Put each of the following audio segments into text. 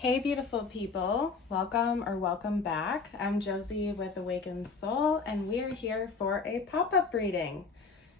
Hey beautiful people, welcome back. I'm Josie with Awakened Soul and we are here for a pop-up reading.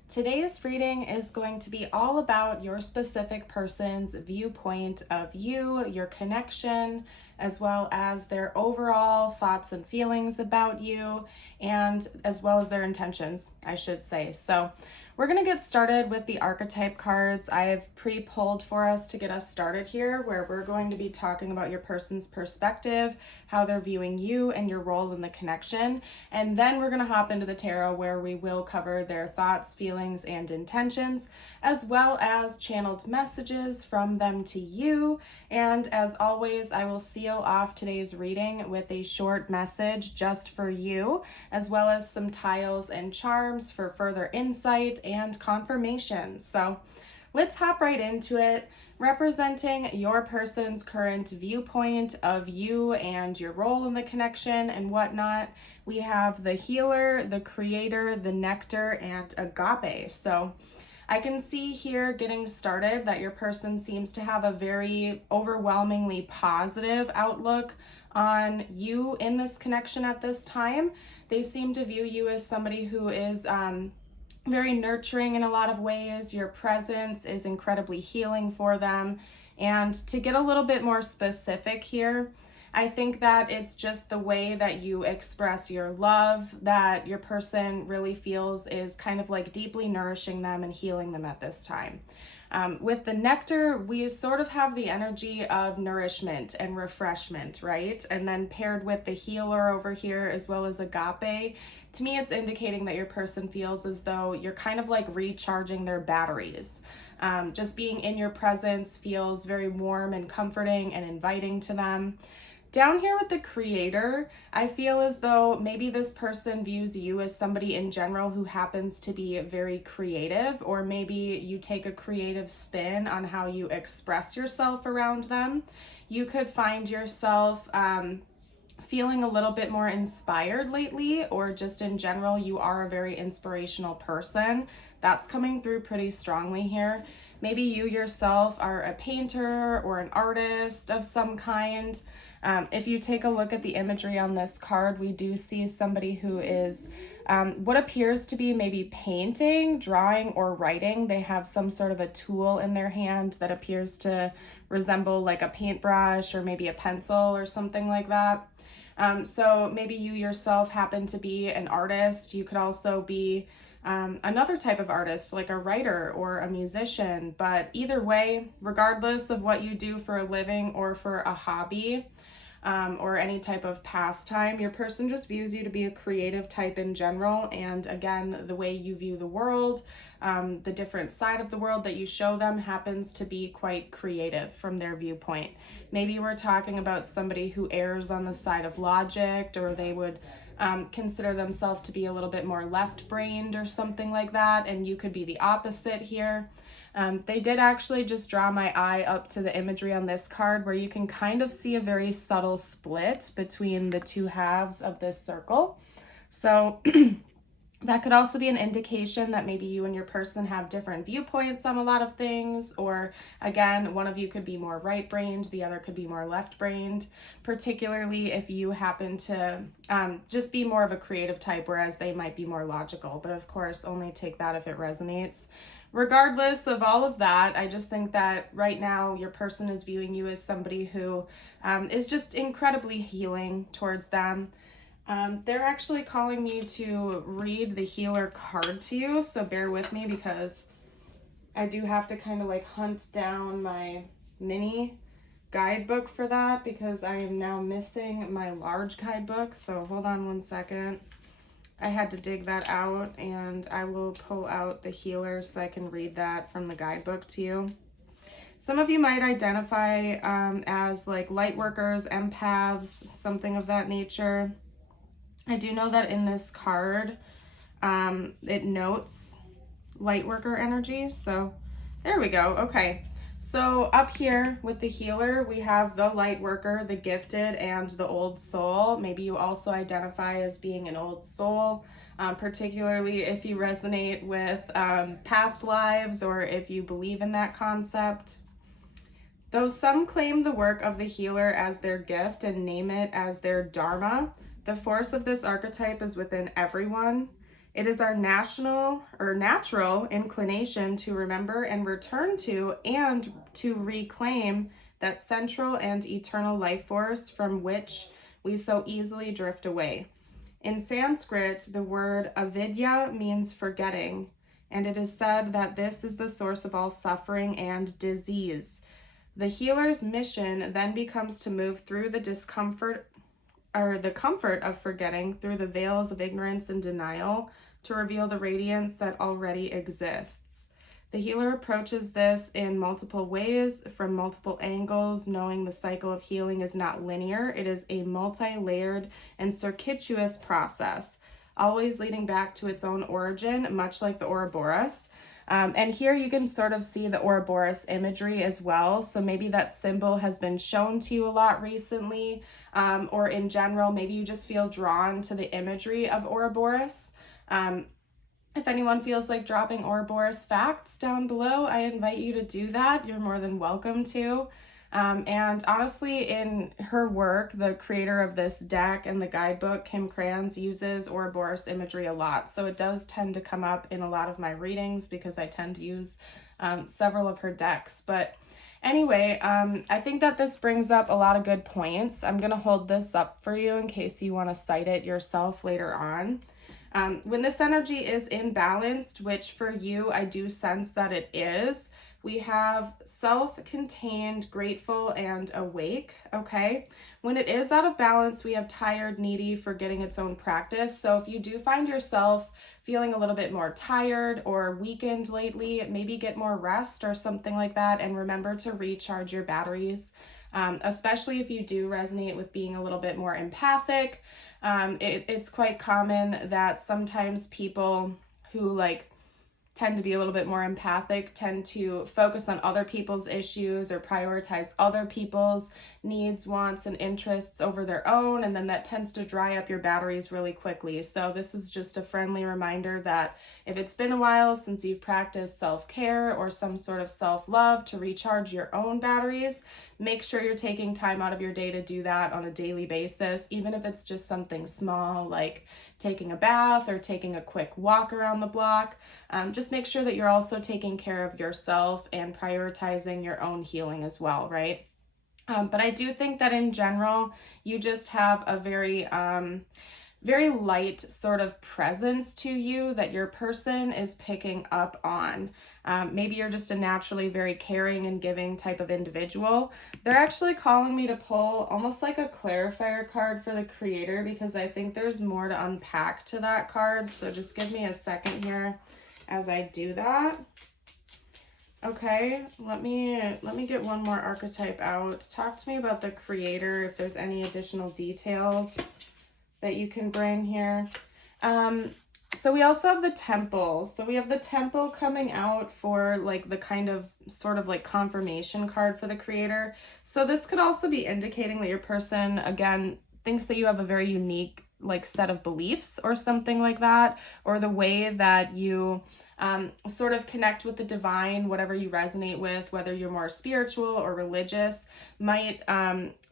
Today's reading is going to be all about your specific person's viewpoint of you, your connection, as well as their overall thoughts and feelings about you, and as well as their intentions, I should say. So we're going to get started with the archetype cards I've pre-pulled for us to get us started here, where we're going to be talking about your person's perspective, how they're viewing you and your role in the connection. And then we're going to hop into the tarot where we will cover their thoughts, feelings, and intentions, as well as channeled messages from them to you. And as always, I will seal off today's reading with a short message just for you, as well as some tiles and charms for further insight and confirmation. So let's hop right into it. Representing your person's current viewpoint of you and your role in the connection and whatnot, we have the healer, the creator, the nectar, and agape. So I can see here getting started that your person seems to have a very overwhelmingly positive outlook on you in this connection at this time. They seem to view you as somebody who is very nurturing in a lot of ways. Your presence is incredibly healing for them. And to get a little bit more specific here, I think that it's just the way that you express your love that your person really feels is kind of like deeply nourishing them and healing them at this time. With the nectar, we sort of have the energy of nourishment and refreshment, right? And then paired with the healer over here, as well as agape, to me, it's indicating that your person feels as though you're kind of like recharging their batteries. Just being in your presence feels very warm and comforting and inviting to them. Down here with the creator, I feel as though maybe this person views you as somebody in general who happens to be very creative, or maybe you take a creative spin on how you express yourself around them. You could find yourself feeling a little bit more inspired lately, or just in general, you are a very inspirational person. That's coming through pretty strongly here. Maybe you yourself are a painter or an artist of some kind. If you take a look at the imagery on this card, we do see somebody who is what appears to be maybe painting, drawing, or writing. They have some sort of a tool in their hand that appears to resemble like a paintbrush or maybe a pencil or something like that. So maybe you yourself happen to be an artist. You could also be another type of artist, like a writer or a musician. But either way, regardless of what you do for a living or for a hobby or any type of pastime, your person just views you to be a creative type in general. And again, the way you view the world, the different side of the world that you show them happens to be quite creative from their viewpoint. Maybe we're talking about somebody who errs on the side of logic, or they would consider themselves to be a little bit more left-brained or something like that, and you could be the opposite here. They did actually just draw my eye up to the imagery on this card, where you can kind of see a very subtle split between the two halves of this circle. So that could also be an indication that maybe you and your person have different viewpoints on a lot of things, or again, one of you could be more right-brained, the other could be more left-brained, particularly if you happen to just be more of a creative type, whereas they might be more logical. But of course, only take that if it resonates. Regardless of all of that, I just think that right now your person is viewing you as somebody who is just incredibly healing towards them. They're actually calling me to read the healer card to you, so bear with me because I do have to kind of like hunt down my mini guidebook for that, because I am now missing my large guidebook. So hold on one second. I had to dig that out, and I will pull out the healer so I can read that from the guidebook to you. Some of you might identify as like light workers, empaths, something of that nature. I do know that in this card, it notes light worker energy. So there we go. Okay. So up here with the healer, we have the light worker, the gifted, and the old soul. Maybe you also identify as being an old soul, particularly if you resonate with past lives, or if you believe in that concept. Though some claim the work of the healer as their gift and name it as their dharma, the force of this archetype is within everyone. It is our natural inclination to remember and return to and to reclaim that central and eternal life force from which we so easily drift away. In Sanskrit, the word avidya means forgetting, and it is said that this is the source of all suffering and disease. The healer's mission then becomes to move through the discomfort or the comfort of forgetting through the veils of ignorance and denial to reveal the radiance that already exists. The healer approaches this in multiple ways, from multiple angles, knowing the cycle of healing is not linear. It is a multi-layered and circuitous process, always leading back to its own origin, much like the Ouroboros. And here you can sort of see the Ouroboros imagery as well. So maybe that symbol has been shown to you a lot recently, or in general, maybe you just feel drawn to the imagery of Ouroboros. If anyone feels like dropping Ouroboros facts down below, I invite you to do that. You're more than welcome to. And honestly, in her work, the creator of this deck and the guidebook, Kim Krans, uses Ouroboros imagery a lot. So it does tend to come up in a lot of my readings because I tend to use several of her decks. But anyway, I think that this brings up a lot of good points. I'm going to hold this up for you in case you want to cite it yourself later on. When this energy is imbalanced, which for you, I do sense that it is, we have self-contained, grateful, and awake, okay? When it is out of balance, we have tired, needy, forgetting its own practice. So if you do find yourself feeling a little bit more tired or weakened lately, maybe get more rest or something like that, and remember to recharge your batteries, especially if you do resonate with being a little bit more empathic. It's quite common that sometimes people who tend to be a little bit more empathic tend to focus on other people's issues or prioritize other people's needs, wants, and interests over their own, and then that tends to dry up your batteries really quickly. So this is just a friendly reminder that if it's been a while since you've practiced self-care or some sort of self-love to recharge your own batteries, make sure you're taking time out of your day to do that on a daily basis, even if it's just something small like taking a bath or taking a quick walk around the block. Just make sure that you're also taking care of yourself and prioritizing your own healing as well, right? But I do think that in general, you just have a very light sort of presence to you that your person is picking up on. Maybe you're just a naturally very caring and giving type of individual. They're actually calling me to pull almost like a clarifier card for the creator because I think there's more to unpack to that card. So just give me a second here as I do that. Okay, let me get one more archetype out. Talk to me about the creator, if there's any additional details that you can bring here. So we also have the temple. So we have the temple coming out for the kind of sort of confirmation card for the creator. So this could also be indicating that your person, again, thinks that you have a very unique set of beliefs or something like that, or the way that you sort of connect with the divine, whatever you resonate with, whether you're more spiritual or religious, might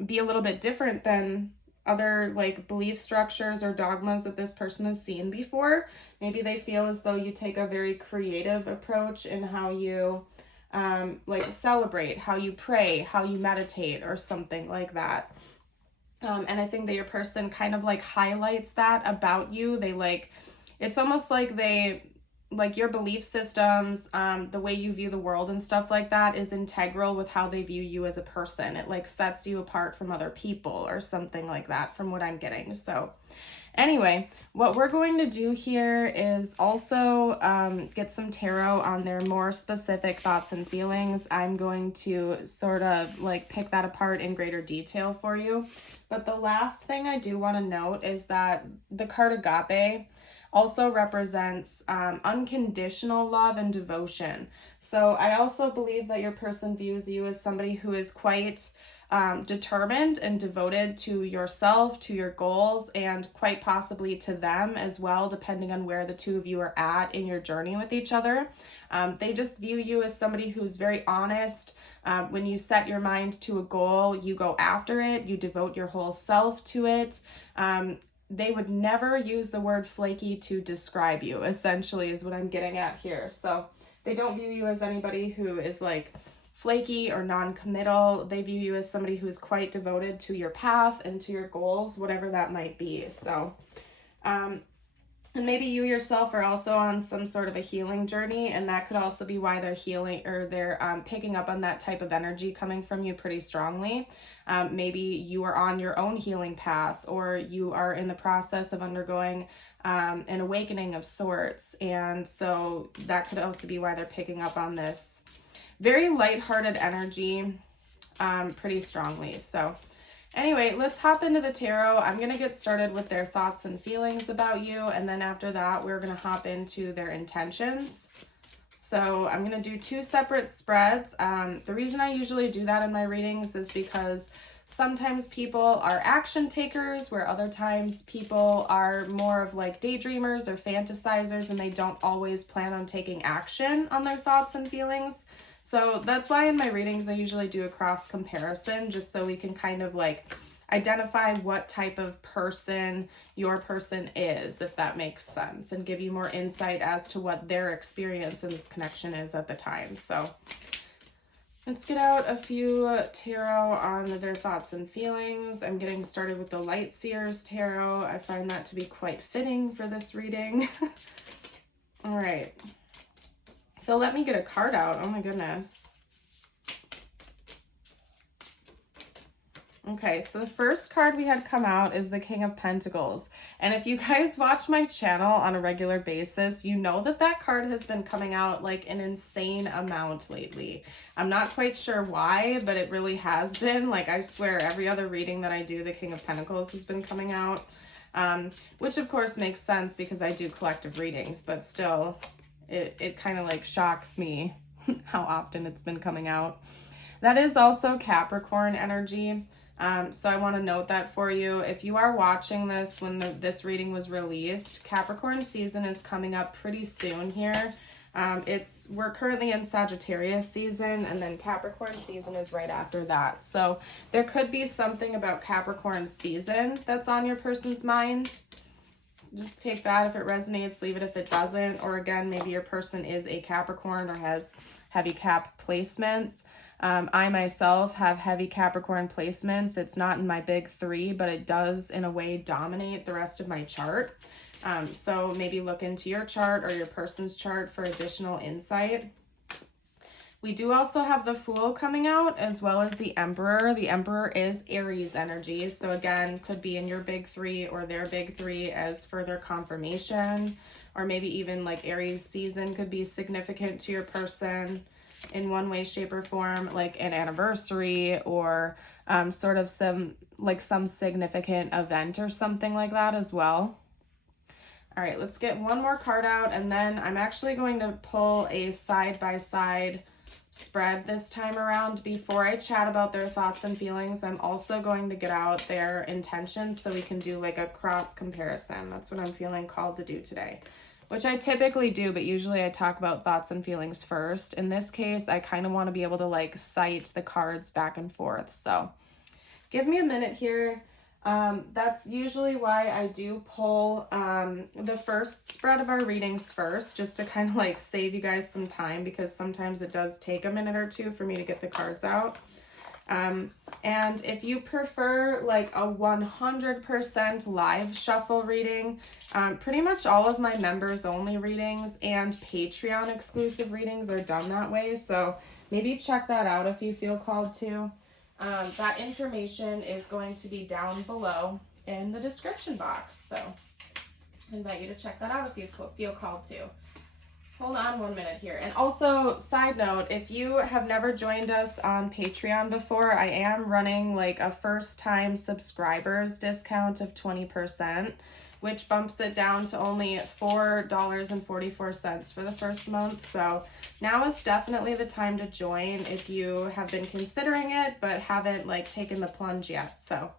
be a little bit different than other belief structures or dogmas that this person has seen before. Maybe they feel as though you take a very creative approach in how you celebrate, how you pray, how you meditate, or something like that. And I think that your person kind of highlights that about you. They it's almost like they your belief systems, the way you view the world and stuff like that is integral with how they view you as a person. It sets you apart from other people or something like that from what I'm getting. So anyway, what we're going to do here is also get some tarot on their more specific thoughts and feelings. I'm going to sort of pick that apart in greater detail for you. But the last thing I do want to note is that the card Agape also represents unconditional love and devotion. So I also believe that your person views you as somebody who is quite determined and devoted to yourself, to your goals, and quite possibly to them as well, depending on where the two of you are at in your journey with each other. They just view you as somebody who's very honest. When you set your mind to a goal, you go after it, you devote your whole self to it. They would never use the word flaky to describe you, essentially, is what I'm getting at here. So they don't view you as anybody who is like flaky or non-committal. They view you as somebody who's quite devoted to your path and to your goals, whatever that might be. So, and maybe you yourself are also on some sort of a healing journey, and that could also be why they're healing, or they're picking up on that type of energy coming from you pretty strongly. Maybe you are on your own healing path, or you are in the process of undergoing an awakening of sorts, and so that could also be why they're picking up on this very lighthearted energy pretty strongly. So anyway, let's hop into the tarot. I'm going to get started with their thoughts and feelings about you, and then after that, we're going to hop into their intentions. So I'm going to do 2 separate spreads. The reason I usually do that in my readings is because sometimes people are action takers, where other times people are more of like daydreamers or fantasizers, and they don't always plan on taking action on their thoughts and feelings. So that's why in my readings I usually do a cross comparison, just so we can kind of like identify what type of person your person is, if that makes sense, and give you more insight as to what their experience in this connection is at the time. So let's get out a few tarot on their thoughts and feelings. I'm getting started with the Light Seers Tarot. I find that to be quite fitting for this reading. All right. They'll let me get a card out. Oh my goodness. Okay, so the first card we had come out is the King of Pentacles. And if you guys watch my channel on a regular basis, you know that that card has been coming out like an insane amount lately. I'm not quite sure why, but it really has been. Like, I swear every other reading that I do, the King of Pentacles has been coming out. Which of course makes sense because I do collective readings, but still, it kind of like shocks me how often it's been coming out. That is also Capricorn energy. So I want to note that for you. If you are watching this when this reading was released, Capricorn season is coming up pretty soon here. We're currently in Sagittarius season, and then Capricorn season is right after that. So there could be something about Capricorn season that's on your person's mind. Just take that if it resonates, leave it if it doesn't. Or again, maybe your person is a Capricorn or has heavy Cap placements. I myself have heavy Capricorn placements. It's not in my big 3, but it does in a way dominate the rest of my chart. So maybe look into your chart or your person's chart for additional insight. We do also have the Fool coming out, as well as the Emperor. The Emperor is Aries energy, so again, could be in your big 3 or their big 3 as further confirmation, or maybe even like Aries season could be significant to your person in one way, shape, or form, like an anniversary or sort of some significant event or something like that as well. All right, let's get one more card out, and then I'm actually going to pull a side-by-side spread this time around. Before I chat about their thoughts and feelings, I'm also going to get out their intentions so we can do like a cross comparison. That's what I'm feeling called to do today, which I typically do, but usually I talk about thoughts and feelings first. In this case, I kind of want to be able to like cite the cards back and forth. So give me a minute here. That's usually why I do pull the first spread of our readings first, just to kind of like save you guys some time, because sometimes it does take a minute or two for me to get the cards out. And if you prefer like a 100% live shuffle reading, pretty much all of my members only readings and Patreon exclusive readings are done that way. So maybe check that out if you feel called to. That information is going to be down below in the description box. So I invite you to check that out if you feel called to. Hold on 1 minute here. And also, side note, if you have never joined us on Patreon before, I am running like a first time subscribers discount of 20%. which bumps it down to only $4.44 for the first month. So now is definitely the time to join if you have been considering it but haven't like taken the plunge yet. So,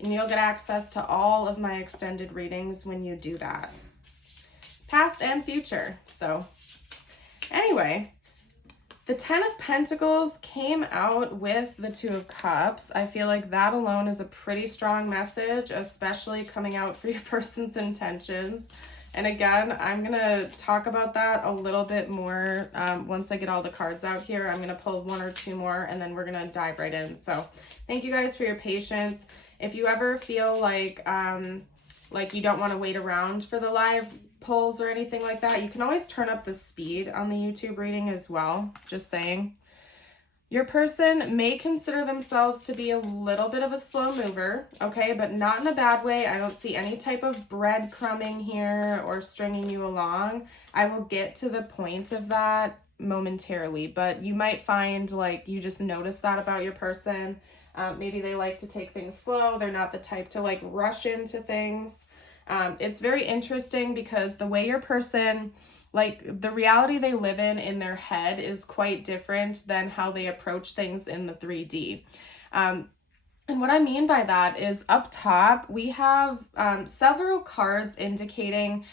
and you'll get access to all of my extended readings when you do that, past and future. So anyway, the 10 of Pentacles came out with the 2 of Cups. I feel like that alone is a pretty strong message, especially coming out for your person's intentions. And again, I'm going to talk about that a little bit more once I get all the cards out here. I'm going to pull 1 or 2 more, and then we're going to dive right in. So thank you guys for your patience. If you ever feel like you don't want to wait around for the live pulls or anything like that, you can always turn up the speed on the YouTube reading as well. Just saying. Your person may consider themselves to be a little bit of a slow mover, okay, but not in a bad way. I don't see any type of breadcrumbing here or stringing you along. I will get to the point of that momentarily, but you might find like you just notice that about your person. Maybe they like to take things slow. They're not the type to like rush into things. It's very interesting because the way your person, like the reality they live in their head is quite different than how they approach things in the 3D. And what I mean by that is up top, we have several cards indicating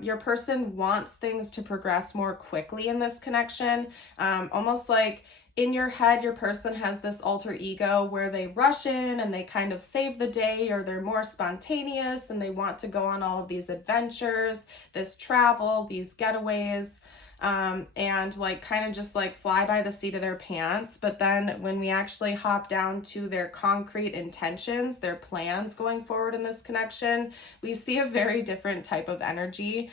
your person wants things to progress more quickly in this connection. Almost like in your head, your person has this alter ego where they rush in and they kind of save the day, or they're more spontaneous and they want to go on all of these adventures, this travel, these getaways, and like kind of just like fly by the seat of their pants. But then when we actually hop down to their concrete intentions, their plans going forward in this connection, we see a very different type of energy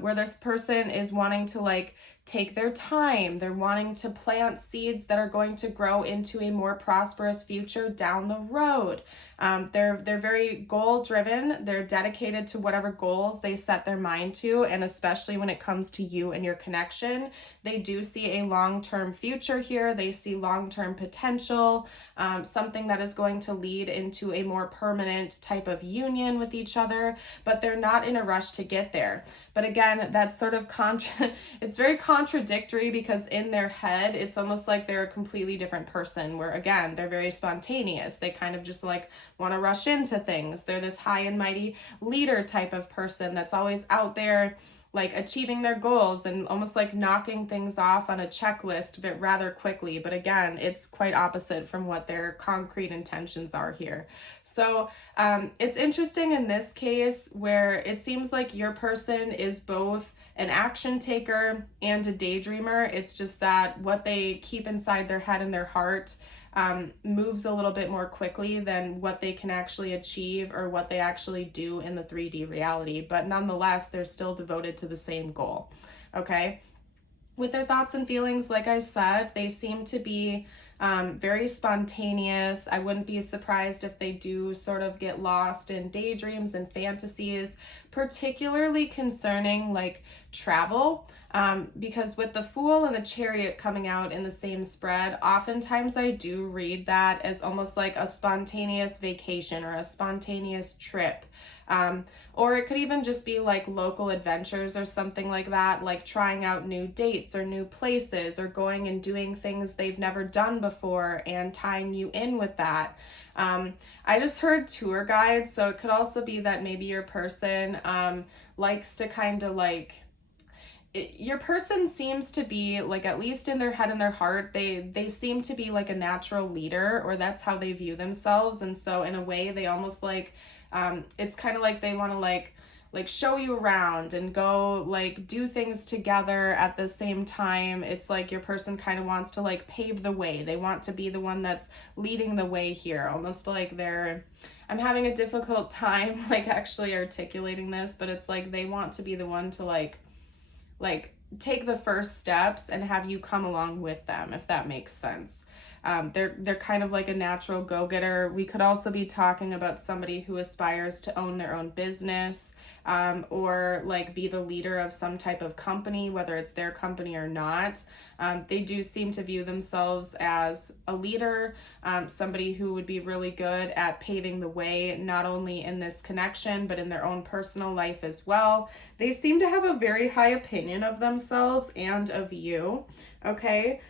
where this person is wanting to like take their time. They're wanting to plant seeds that are going to grow into a more prosperous future down the road. They're very goal driven. They're dedicated to whatever goals they set their mind to, and especially when it comes to you and your connection, they do see a long-term future here. They see long-term potential, something that is going to lead into a more permanent type of union with each other, but they're not in a rush to get there. But again, that's sort of it's very contradictory because in their head, it's almost like they're a completely different person where, again, they're very spontaneous. They kind of just like want to rush into things. They're this high and mighty leader type of person that's always out there like achieving their goals and almost like knocking things off on a checklist but rather quickly. But again, it's quite opposite from what their concrete intentions are here. So it's interesting in this case where it seems like your person is both an action taker and a daydreamer. It's just that what they keep inside their head and their heart moves a little bit more quickly than what they can actually achieve or what they actually do in the 3D reality. But nonetheless, they're still devoted to the same goal, okay? With their thoughts and feelings, like I said, they seem to be very spontaneous. I wouldn't be surprised if they do sort of get lost in daydreams and fantasies, particularly concerning like travel. Because with the Fool and the Chariot coming out in the same spread, oftentimes I do read that as almost like a spontaneous vacation or a spontaneous trip. Or it could even just be like local adventures or something like that, like trying out new dates or new places or going and doing things they've never done before and tying you in with that. I just heard tour guides, so it could also be that maybe your person likes to kind of like, your person seems to be like, at least in their head and their heart, they seem to be like a natural leader, or that's how they view themselves. And so in a way they almost like, it's kind of like they want to like show you around and go like do things together at the same time. It's like your person kind of wants to like pave the way. They want to be the one that's leading the way here, almost like I'm having a difficult time like actually articulating this, but it's like they want to be the one to like take the first steps and have you come along with them, if that makes sense. They're kind of like a natural go-getter. We could also be talking about somebody who aspires to own their own business, or like be the leader of some type of company, whether it's their company or not. They do seem to view themselves as a leader, somebody who would be really good at paving the way, not only in this connection, but in their own personal life as well. They seem to have a very high opinion of themselves and of you, okay?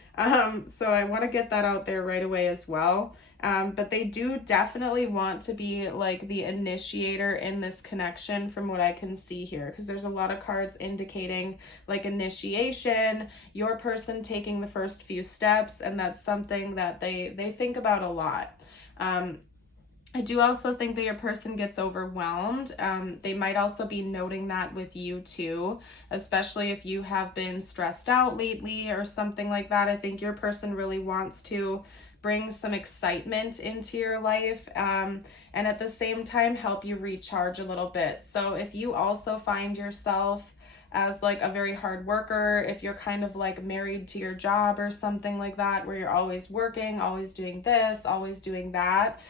So I want to get that out there right away as well. But they do definitely want to be like the initiator in this connection from what I can see here, because there's a lot of cards indicating like initiation, your person taking the first few steps, and that's something that they think about a lot. I do also think that your person gets overwhelmed. They might also be noting that with you too, especially if you have been stressed out lately or something like that. I think your person really wants to bring some excitement into your life, and at the same time help you recharge a little bit. So if you also find yourself as like a very hard worker, if you're kind of like married to your job or something like that, where you're always working, always doing this, always doing that,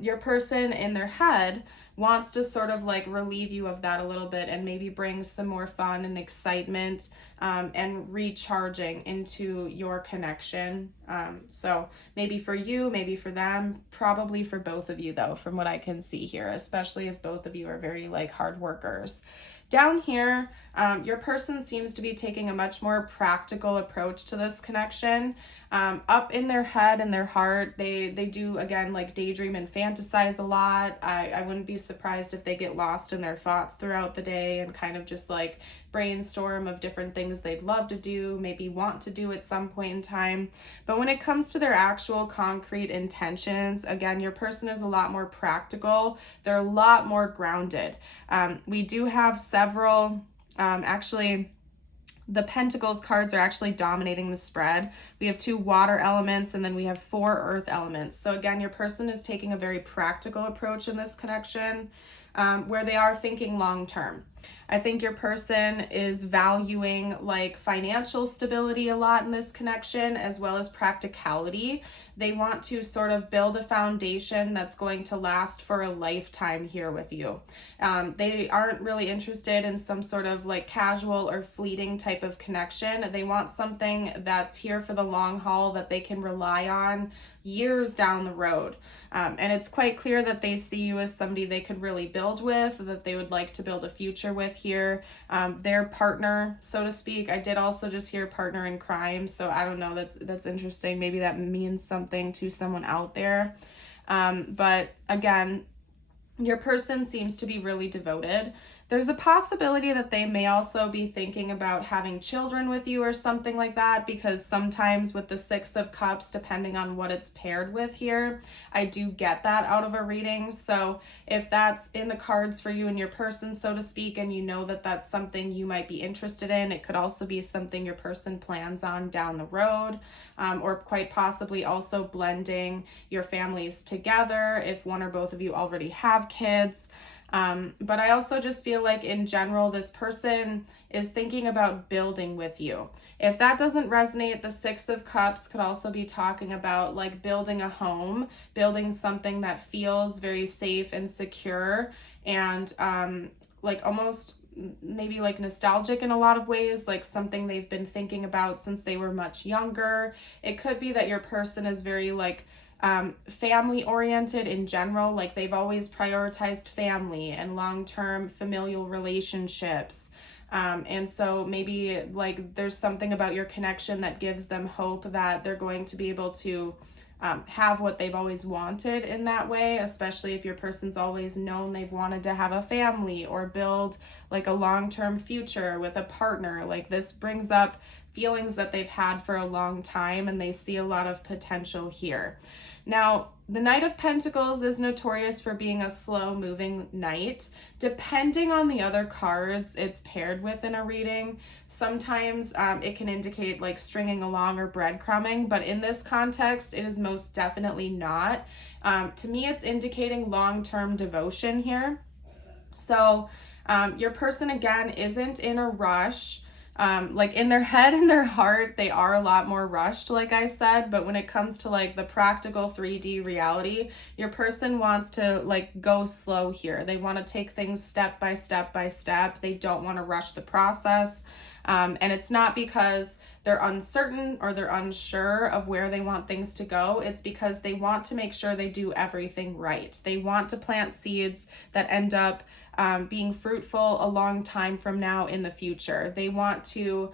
your person in their head wants to sort of like relieve you of that a little bit and maybe bring some more fun and excitement, and recharging into your connection. So maybe for you, maybe for them, probably for both of you though, from what I can see here, especially if both of you are very like hard workers. Down here, your person seems to be taking a much more practical approach to this connection. Up in their head and their heart, they do, again, like daydream and fantasize a lot. I wouldn't be surprised if they get lost in their thoughts throughout the day and kind of just like brainstorm of different things they'd love to do, maybe want to do at some point in time. But when it comes to their actual concrete intentions, again, your person is a lot more practical. They're a lot more grounded. We do have several, actually, the Pentacles cards are actually dominating the spread. We have 2 water elements, and then we have 4 earth elements. So again, your person is taking a very practical approach in this connection, where they are thinking long term. I think your person is valuing like financial stability a lot in this connection, as well as practicality. They want to sort of build a foundation that's going to last for a lifetime here with you. They aren't really interested in some sort of like casual or fleeting type of connection. They want something that's here for the long haul, that they can rely on years down the road. And it's quite clear that they see you as somebody they could really build with, that they would like to build a future with here. Their partner, so to speak. I did also just hear partner in crime, so I don't know, that's interesting. Maybe that means something to someone out there. But again, your person seems to be really devoted. There's a possibility that they may also be thinking about having children with you or something like that, because sometimes with the 6 of Cups, depending on what it's paired with here, I do get that out of a reading. So if that's in the cards for you and your person, so to speak, and you know that that's something you might be interested in, it could also be something your person plans on down the road, or quite possibly also blending your families together if one or both of you already have kids. But I also just feel like in general, this person is thinking about building with you. If that doesn't resonate, the 6 of Cups could also be talking about like building a home, building something that feels very safe and secure, and like almost maybe like nostalgic in a lot of ways, like something they've been thinking about since they were much younger. It could be that your person is very like family oriented in general, like they've always prioritized family and long-term familial relationships. And so maybe like there's something about your connection that gives them hope that they're going to be able to have what they've always wanted in that way, especially if your person's always known they've wanted to have a family or build like a long-term future with a partner. Like this brings up feelings that they've had for a long time, and they see a lot of potential here. Now, the Knight of Pentacles is notorious for being a slow-moving knight. Depending on the other cards it's paired with in a reading, sometimes it can indicate like stringing along or breadcrumbing, but in this context, it is most definitely not. To me, it's indicating long-term devotion here. So your person, again, isn't in a rush Like in their head and their heart, they are a lot more rushed, like I said, but when it comes to like the practical 3D reality, your person wants to like go slow here. They want to take things step by step by step. They don't want to rush the process. And it's not because they're uncertain or they're unsure of where they want things to go. It's because they want to make sure they do everything right. They want to plant seeds that end up being fruitful a long time from now in the future. They want to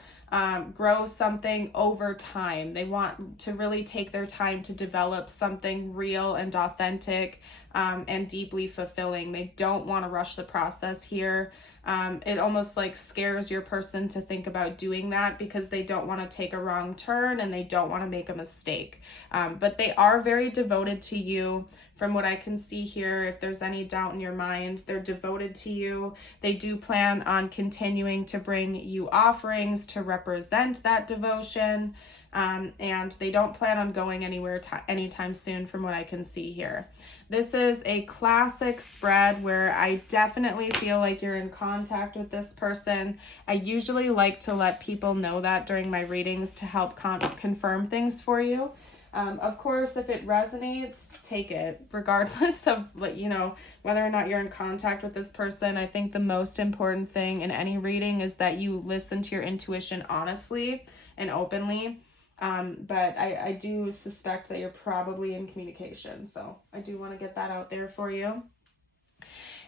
grow something over time. They want to really take their time to develop something real and authentic and deeply fulfilling. They don't want to rush the process here. It almost like scares your person to think about doing that because they don't want to take a wrong turn and they don't want to make a mistake. But they are very devoted to you. From what I can see here, if there's any doubt in your mind, they're devoted to you. They do plan on continuing to bring you offerings to represent that devotion. And they don't plan on going anywhere anytime soon from what I can see here. This is a classic spread where I definitely feel like you're in contact with this person. I usually like to let people know that during my readings to help confirm things for you. Of course, if it resonates, take it, regardless of whether or not you're in contact with this person. I think the most important thing in any reading is that you listen to your intuition honestly and openly. But I do suspect that you're probably in communication. So I do want to get that out there for you.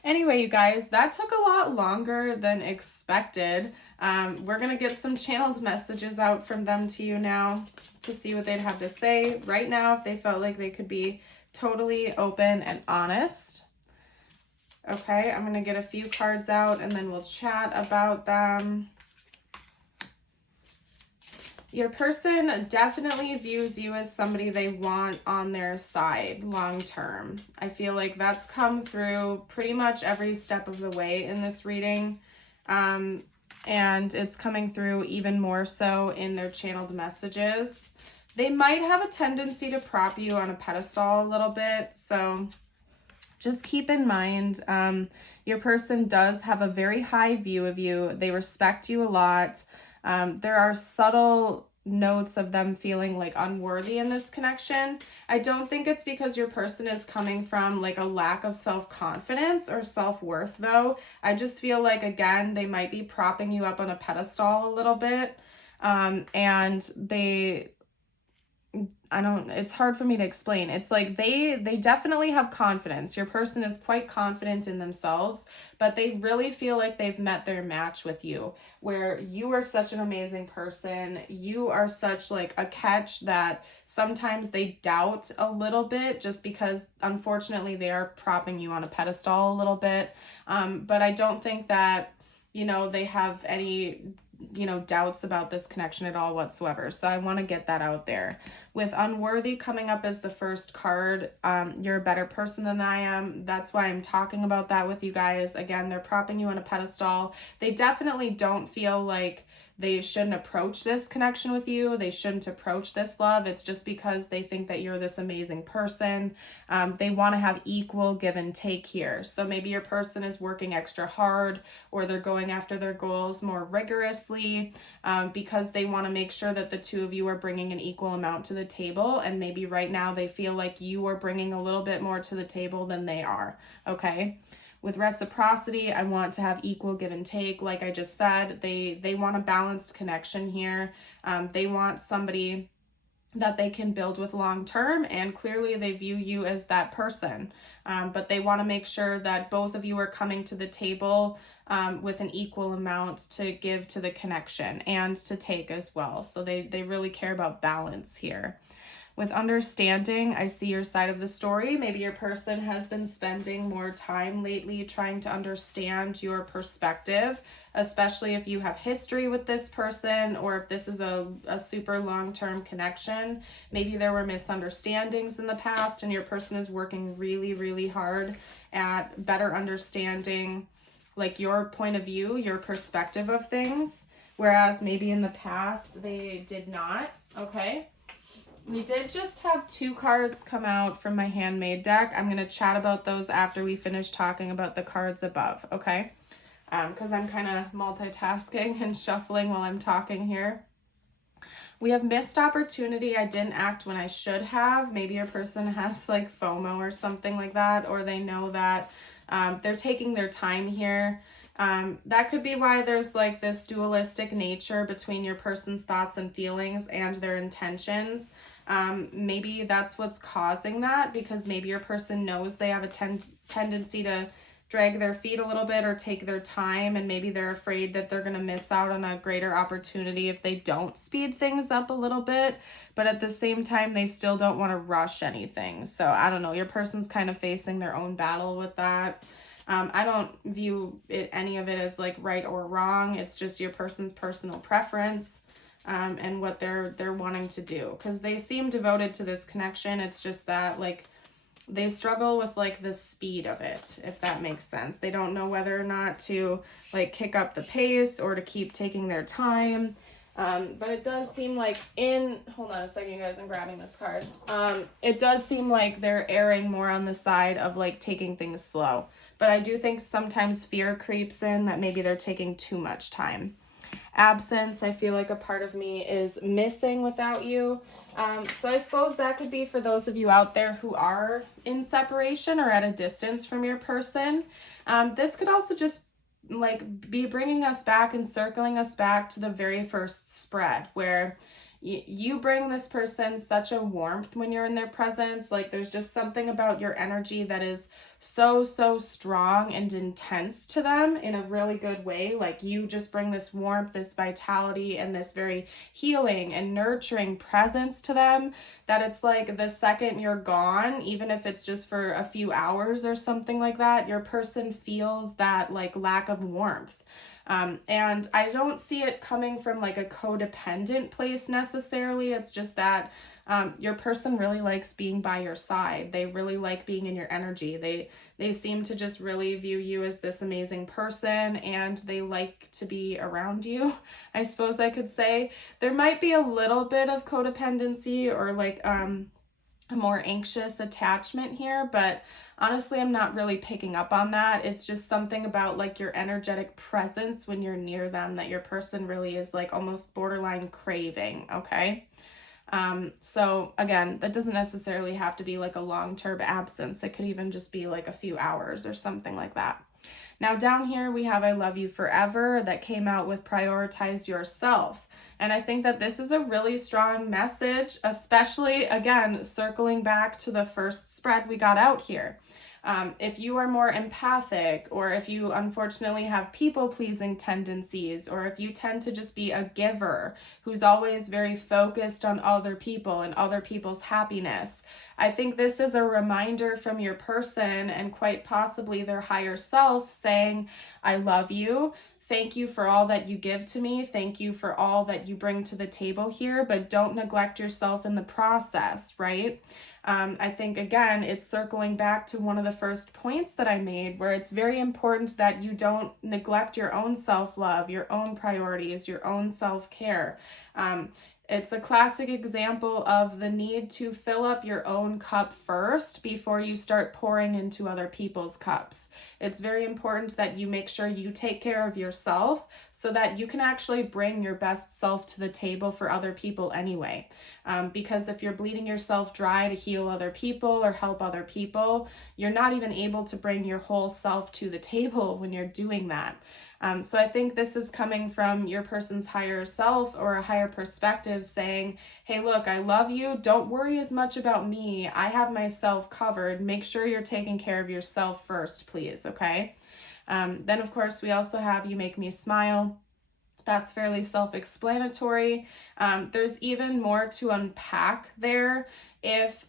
Anyway, you guys, that took a lot longer than expected. We're going to get some channeled messages out from them to you now to see what they'd have to say right now if they felt like they could be totally open and honest. Okay, I'm going to get a few cards out and then we'll chat about them. Your person definitely views you as somebody they want on their side long term. I feel like that's come through pretty much every step of the way in this reading. And it's coming through even more so in their channeled messages. They might have a tendency to prop you on a pedestal a little bit. So just keep in mind, your person does have a very high view of you. They respect you a lot. There are subtle notes of them feeling like unworthy in this connection. I don't think it's because your person is coming from like a lack of self-confidence or self-worth though. I just feel like, again, they might be propping you up on a pedestal a little bit. And it's hard for me to explain. It's like they definitely have confidence. Your person is quite confident in themselves, but they really feel like they've met their match with you, where you are such an amazing person. You are such like a catch that sometimes they doubt a little bit just because unfortunately they are propping you on a pedestal a little bit. But I don't think that, they have any doubts about this connection at all whatsoever. So I want to get that out there. With unworthy coming up as the first card, you're a better person than I am. That's why I'm talking about that with you guys. Again, they're propping you on a pedestal. They definitely don't feel like they shouldn't approach this connection with you. They shouldn't approach this love. It's just because they think that you're this amazing person. They want to have equal give and take here. So maybe your person is working extra hard or they're going after their goals more rigorously because they want to make sure that the two of you are bringing an equal amount to the table. And maybe right now they feel like you are bringing a little bit more to the table than they are. Okay. With reciprocity, I want to have equal give and take. Like I just said, they want a balanced connection here. They want somebody that they can build with long term, and clearly they view you as that person. But they want to make sure that both of you are coming to the table with an equal amount to give to the connection and to take as well. So they really care about balance here. With understanding, I see your side of the story. Maybe your person has been spending more time lately trying to understand your perspective, especially if you have history with this person or if this is a super long-term connection. Maybe there were misunderstandings in the past and your person is working really, really hard at better understanding like your point of view, your perspective of things, whereas maybe in the past they did not. Okay. We did just have 2 cards come out from my handmade deck. I'm going to chat about those after we finish talking about the cards above, okay? because I'm kind of multitasking and shuffling while I'm talking here. We have missed opportunity. I didn't act when I should have. Maybe your person has like FOMO or something like that, or they know that they're taking their time here. That could be why there's like this dualistic nature between your person's thoughts and feelings and their intentions. Maybe that's what's causing that, because maybe your person knows they have a tendency to drag their feet a little bit or take their time, and maybe they're afraid that they're going to miss out on a greater opportunity if they don't speed things up a little bit, but at the same time they still don't want to rush anything. So I don't know, your person's kind of facing their own battle with that. I don't view any of it as like right or wrong. It's just your person's personal preference, and what they're wanting to do, because they seem devoted to this connection. It's just that like they struggle with like the speed of it, if that makes sense. They don't know whether or not to like kick up the pace or to keep taking their time. But it does seem like hold on a second, you guys, I'm grabbing this card. It does seem like they're erring more on the side of like taking things slow. But I do think sometimes fear creeps in that maybe they're taking too much time. Absence, I feel like a part of me is missing without you. So I suppose that could be for those of you out there who are in separation or at a distance from your person. This could also just like be bringing us back and circling us back to the very first spread, where you bring this person such a warmth when you're in their presence. Like there's just something about your energy that is so strong and intense to them in a really good way. Like you just bring this warmth, this vitality, and this very healing and nurturing presence to them, that it's like the second you're gone, even if it's just for a few hours or something like that, your person feels that like lack of warmth. And I don't see it coming from like a codependent place necessarily. It's just that your person really likes being by your side. They really like being in your energy. They seem to just really view you as this amazing person, and they like to be around you, I suppose I could say. There might be a little bit of codependency or like a more anxious attachment here, but honestly, I'm not really picking up on that. It's just something about like your energetic presence when you're near them that your person really is like almost borderline craving, okay? So again, that doesn't necessarily have to be like a long-term absence. It could even just be like a few hours or something like that. Now down here we have I love you forever that came out with prioritize yourself. And I think that this is a really strong message, especially again, circling back to the first spread we got out here. If you are more empathic, or if you unfortunately have people-pleasing tendencies, or if you tend to just be a giver who's always very focused on other people and other people's happiness, I think this is a reminder from your person and quite possibly their higher self saying, I love you. Thank you for all that you give to me. Thank you for all that you bring to the table here, but don't neglect yourself in the process, right? I think, again, it's circling back to one of the first points that I made, where it's very important that you don't neglect your own self-love, your own priorities, your own self-care. It's a classic example of the need to fill up your own cup first before you start pouring into other people's cups. It's very important that you make sure you take care of yourself so that you can actually bring your best self to the table for other people anyway. Because if you're bleeding yourself dry to heal other people or help other people, you're not even able to bring your whole self to the table when you're doing that. So I think this is coming from your person's higher self or a higher perspective saying, hey, look, I love you. Don't worry as much about me. I have myself covered. Make sure you're taking care of yourself first, please. Okay. Then, of course, we also have you make me smile. That's fairly self-explanatory. There's even more to unpack there if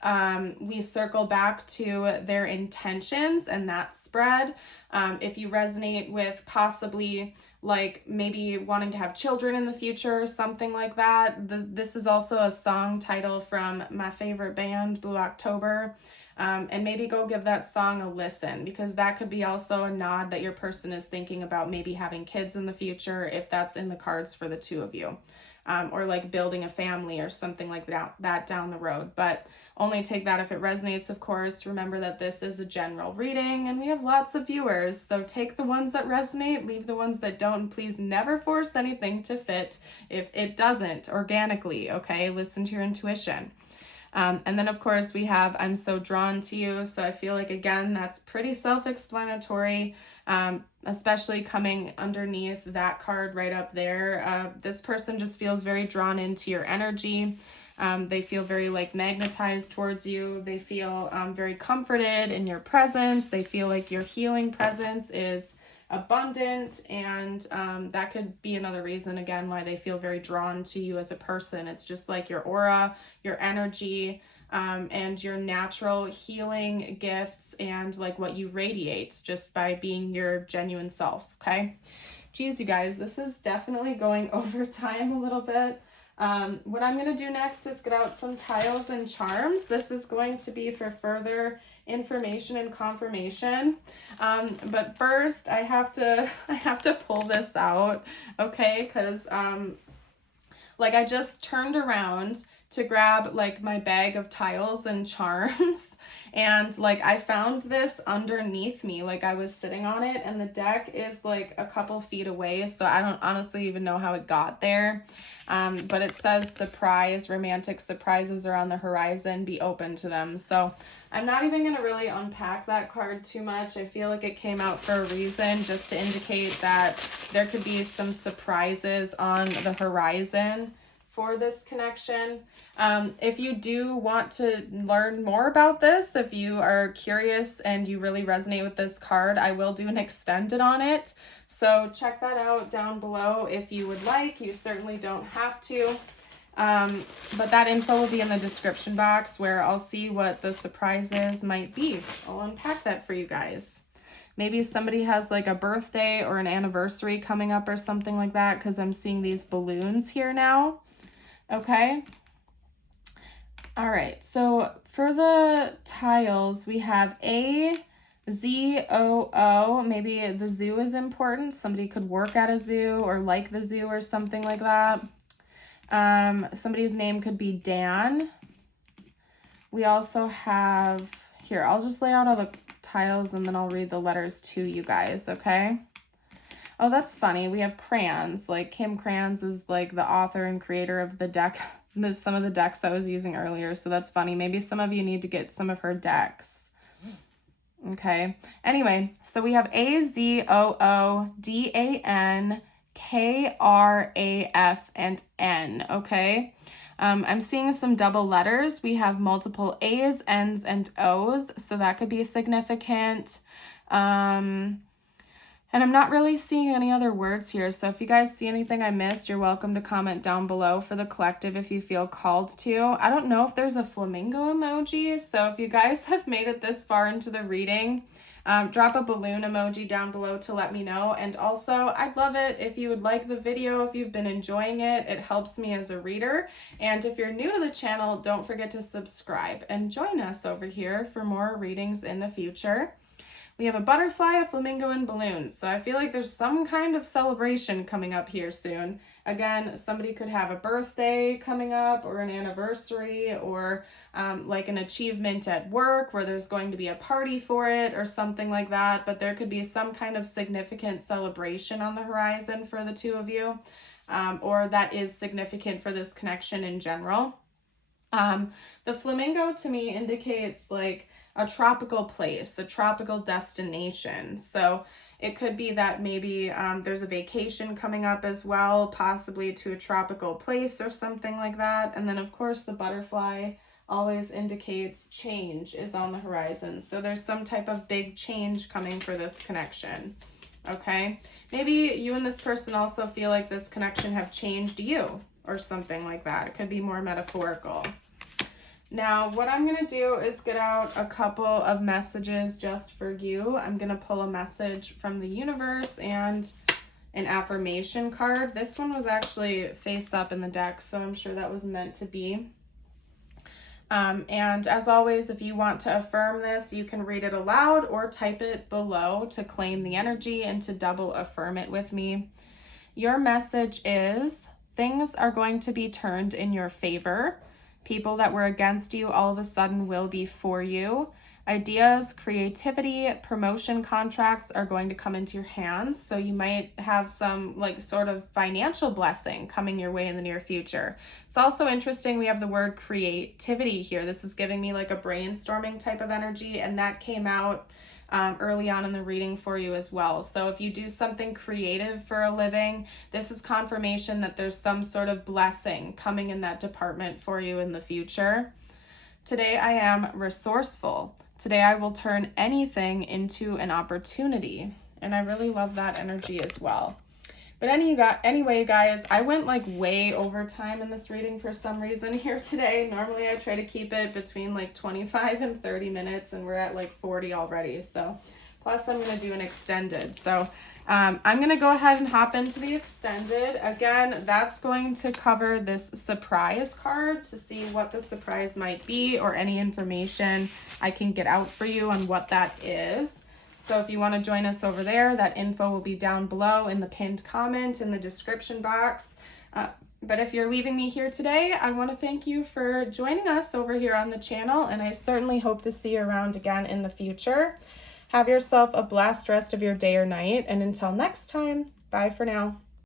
we circle back to their intentions and that spread. If you resonate with possibly like maybe wanting to have children in the future or something like that. This is also a song title from my favorite band, Blue October. And maybe go give that song a listen, because that could be also a nod that your person is thinking about maybe having kids in the future, if that's in the cards for the two of you. or like building a family or something like that down the road. But only take that if it resonates, of course. Remember that this is a general reading and we have lots of viewers. So take the ones that resonate, leave the ones that don't. Please never force anything to fit if it doesn't organically, okay? Listen to your intuition. And then, of course, we have I'm so drawn to you. So I feel like, again, that's pretty self-explanatory, especially coming underneath that card right up there. This person just feels very drawn into your energy. They feel very like magnetized towards you. They feel very comforted in your presence. They feel like your healing presence is abundant, and that could be another reason, again, why they feel very drawn to you as a person. It's just like your aura, your energy, and your natural healing gifts, and like what you radiate just by being your genuine self. Okay, geez, you guys, this is definitely going over time a little bit. What I'm going to do next is get out some tiles and charms. This is going to be for further information and confirmation. But first I have to pull this out, okay? Because like I just turned around to grab like my bag of tiles and charms, and like I found this underneath me. Like I was sitting on it, and the deck is like a couple feet away, so I don't honestly even know how it got there. But it says surprise, romantic surprises are on the horizon, be open to them. So I'm not even going to really unpack that card too much. I feel like it came out for a reason, just to indicate that there could be some surprises on the horizon for this connection. If you do want to learn more about this, if you are curious and you really resonate with this card, I will do an extended on it. So check that out down below if you would like. You certainly don't have to. But that info will be in the description box, where I'll see what the surprises might be. I'll unpack that for you guys. Maybe somebody has like a birthday or an anniversary coming up or something like that, because I'm seeing these balloons here now. Okay. All right. So for the tiles, we have A, Z, O, O. Maybe the zoo is important. Somebody could work at a zoo or like the zoo or something like that. Somebody's name could be Dan. We also have here, I'll just lay out all the tiles and then I'll read the letters to you guys, okay? Oh, that's funny. We have crayons. Like Kim Crayons is like the author and creator of the deck, some of the decks I was using earlier. So that's funny. Maybe some of you need to get some of her decks. Okay. Anyway, so we have A, Z, O, O, D, A, N, K, R, A, F, and N. Okay. I'm seeing some double letters. We have multiple A's, N's, and O's. So that could be significant. And I'm not really seeing any other words here. So if you guys see anything I missed, you're welcome to comment down below for the collective if you feel called to. I don't know if there's a flamingo emoji. So if you guys have made it this far into the reading, drop a balloon emoji down below to let me know. And also, I'd love it if you would like the video, if you've been enjoying it. It helps me as a reader. And if you're new to the channel, don't forget to subscribe and join us over here for more readings in the future. We have a butterfly, a flamingo, and balloons. So I feel like there's some kind of celebration coming up here soon. Again, somebody could have a birthday coming up or an anniversary, or like an achievement at work where there's going to be a party for it or something like that. But there could be some kind of significant celebration on the horizon for the two of you, or that is significant for this connection in general. The flamingo to me indicates like a tropical place, a tropical destination. So it could be that maybe there's a vacation coming up as well, possibly to a tropical place or something like that. And then of course the butterfly always indicates change is on the horizon. So there's some type of big change coming for this connection. Okay, maybe you and this person also feel like this connection have changed you or something like that. It could be more metaphorical. Now, what I'm going to do is get out a couple of messages just for you. I'm going to pull a message from the universe and an affirmation card. This one was actually face up in the deck, so I'm sure that was meant to be. And as always, if you want to affirm this, you can read it aloud or type it below to claim the energy and to double affirm it with me. Your message is Things are going to be turned in your favor. People that were against you all of a sudden will be for you. Ideas, creativity, promotion contracts are going to come into your hands. So you might have some like sort of financial blessing coming your way in the near future. It's also interesting we have the word creativity here. This is giving me like a brainstorming type of energy, and that came out early on in the reading for you as well. So if you do something creative for a living, this is confirmation that there's some sort of blessing coming in that department for you in the future. Today I am resourceful. Today I will turn anything into an opportunity. And I really love that energy as well. But anyway, guys, I went like way over time in this reading for some reason here today. Normally I try to keep it between like 25 and 30 minutes, and we're at like 40 already. So plus I'm going to do an extended. So I'm going to go ahead and hop into the extended. Again, that's going to cover this surprise card to see what the surprise might be, or any information I can get out for you on what that is. So if you want to join us over there, that info will be down below in the pinned comment in the description box. But if you're leaving me here today, I want to thank you for joining us over here on the channel, and I certainly hope to see you around again in the future. Have yourself a blessed rest of your day or night, and until next time, bye for now.